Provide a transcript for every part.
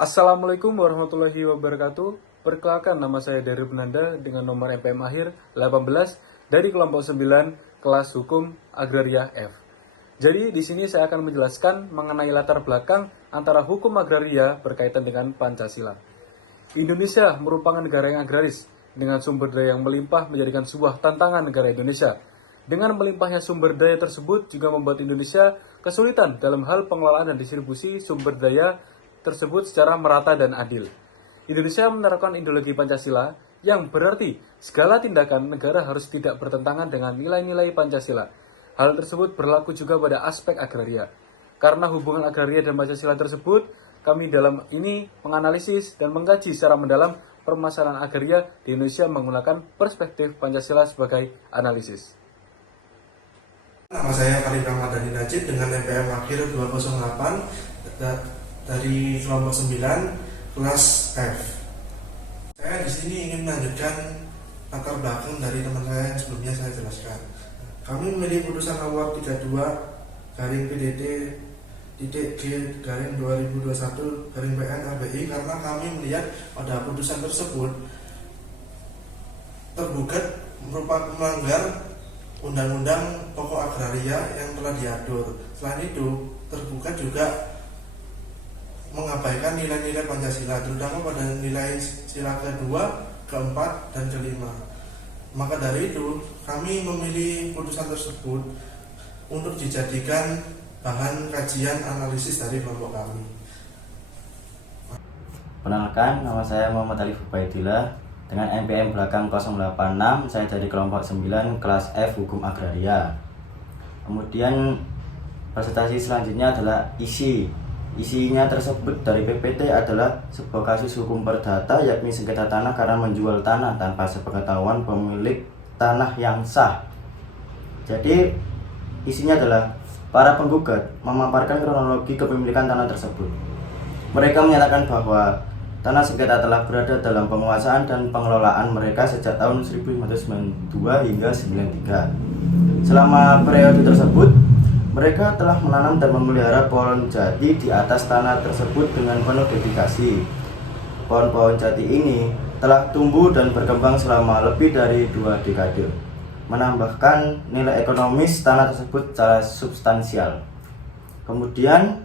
Assalamualaikum warahmatullahi wabarakatuh. Perkenalkan, nama saya Dari Penanda dengan nomor NPM akhir 18 dari kelompok 9 kelas Hukum Agraria F. Jadi di sini saya akan menjelaskan mengenai latar belakang antara hukum agraria berkaitan dengan Pancasila. Indonesia merupakan negara yang agraris dengan sumber daya yang melimpah menjadikan sebuah tantangan negara Indonesia. Dengan melimpahnya sumber daya tersebut juga membuat Indonesia kesulitan dalam hal pengelolaan dan distribusi sumber daya tersebut secara merata dan adil. Indonesia menerapkan ideologi Pancasila yang berarti segala tindakan negara harus tidak bertentangan dengan nilai-nilai Pancasila. Hal tersebut berlaku juga pada aspek agraria. Karena hubungan agraria dan Pancasila tersebut, kami dalam ini menganalisis dan mengkaji secara mendalam permasalahan agraria di Indonesia menggunakan perspektif Pancasila sebagai analisis. Nama saya Khalid Ramadhani Najib dengan NPM akhir 208 dari kelompok 9 kelas F. Saya di sini ingin melanjutkan latar belakang dari teman saya yang sebelumnya saya jelaskan. Kami memilih putusan nomor 32 garing PDT titik G garing 2021 garing PN RBI karena kami melihat pada putusan tersebut tergugat merupakan melanggar Undang-Undang Pokok Agraria yang telah diatur. Selain itu, tergugat juga mengabaikan nilai-nilai Pancasila, terutama pada nilai sila kedua, keempat, dan kelima. Maka dari itu, kami memilih putusan tersebut untuk dijadikan bahan kajian analisis dari kelompok kami. Perkenalkan, nama saya Muhammad Ali Fubaidillah dengan NPM belakang 086. Saya dari kelompok 9 kelas F Hukum Agraria. Kemudian presentasi selanjutnya adalah isinya tersebut dari PPT adalah sebuah kasus hukum perdata, yakni sengketa tanah karena menjual tanah tanpa sepengetahuan pemilik tanah yang sah. Jadi isinya adalah para penggugat memaparkan kronologi kepemilikan tanah tersebut. Mereka menyatakan bahwa tanah sengketa telah berada dalam penguasaan dan pengelolaan mereka sejak tahun 1592 hingga 93. Selama periode tersebut, mereka telah menanam dan memelihara pohon jati di atas tanah tersebut dengan penuh dedikasi. Pohon-pohon jati ini telah tumbuh dan berkembang selama lebih dari 2 dekade, menambahkan nilai ekonomis tanah tersebut secara substansial. Kemudian,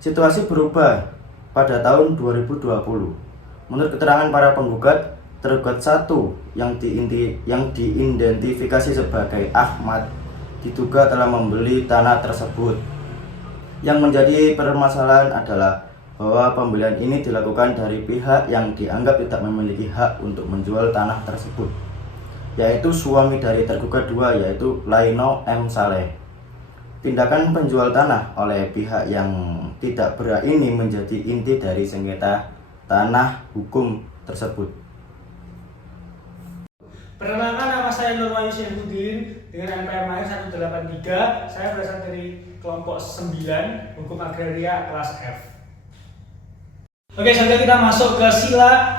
situasi berubah pada tahun 2020. Menurut keterangan para penggugat, tergugat 1 yang diidentifikasi sebagai Ahmad diduga telah membeli tanah tersebut. Yang menjadi permasalahan adalah bahwa pembelian ini dilakukan dari pihak yang dianggap tidak memiliki hak untuk menjual tanah tersebut, yaitu suami dari tergugat 2, yaitu Laino M. Saleh. Tindakan penjual tanah oleh pihak yang tidak berhak ini menjadi inti dari sengketa tanah hukum tersebut. Perkenalkan, nama saya Nur Wahyu Syaifuddin dengan NPM akhir 183. Saya berasal dari kelompok 9 Hukum Agraria kelas F. Oke, selanjutnya kita masuk ke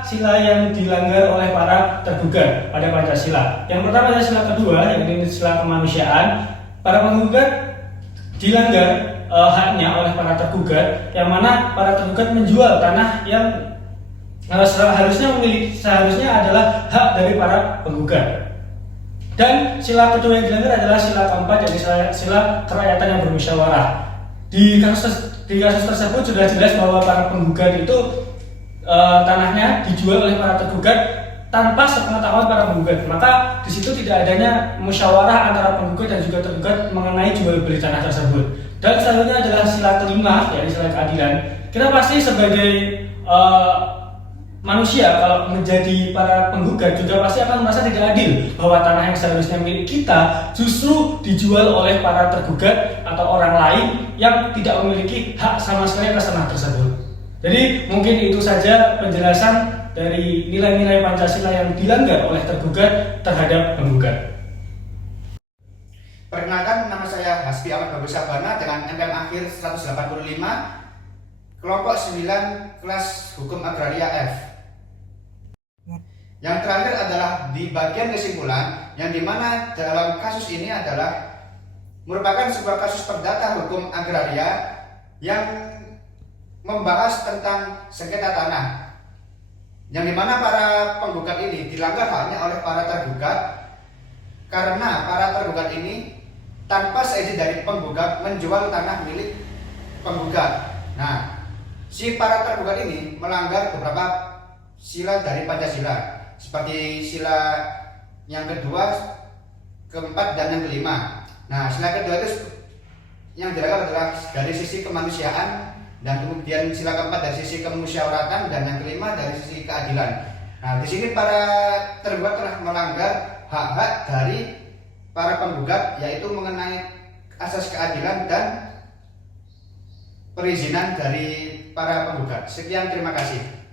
sila yang dilanggar oleh para tergugat pada Pancasila. Yang pertama adalah sila kedua, yaitu sila kemanusiaan. Para penggugat dilanggar haknya oleh para tergugat, yang mana para tergugat menjual tanah yang seharusnya adalah hak dari para penggugat. Dan sila kedua yang dilanggar adalah sila keempat, yaitu sila kerakyatan yang bermusyawarah. Di kasus tersebut sudah jelas bahwa para penggugat itu tanahnya dijual oleh para tergugat tanpa sepengetahuan para penggugat. Maka di situ tidak adanya musyawarah antara penggugat dan juga tergugat mengenai jual beli tanah tersebut. Dan selanjutnya adalah sila kelima, yaitu sila keadilan. Kita pasti sebagai manusia, kalau menjadi para penggugat juga pasti akan merasa tidak adil bahwa tanah yang seharusnya milik kita justru dijual oleh para tergugat atau orang lain yang tidak memiliki hak sama sekali atas tanah tersebut. Jadi mungkin itu saja penjelasan dari nilai-nilai Pancasila yang dilanggar oleh tergugat terhadap penggugat. Perkenalkan, nama saya Hasbi Ahmad Bagus Sabana dengan NPM akhir 185 kelompok 9 kelas Hukum Agraria F. Yang terakhir adalah di bagian kesimpulan, yang dimana dalam kasus ini adalah merupakan sebuah kasus perdata hukum agraria yang membahas tentang sengketa tanah, yang dimana para penggugat ini dilanggar haknya oleh para tergugat karena para tergugat ini tanpa seizin dari penggugat menjual tanah milik penggugat. Nah, si para tergugat ini melanggar beberapa sila dari Pancasila, seperti sila yang kedua, keempat, dan yang kelima. Nah, sila kedua itu yang dilanggar adalah dari sisi kemanusiaan, dan kemudian sila keempat dari sisi kemusyawaratan, dan yang kelima dari sisi keadilan. Nah, di sini para tergugat telah melanggar hak-hak dari para penggugat, yaitu mengenai asas keadilan dan perizinan dari para penggugat. Sekian, terima kasih.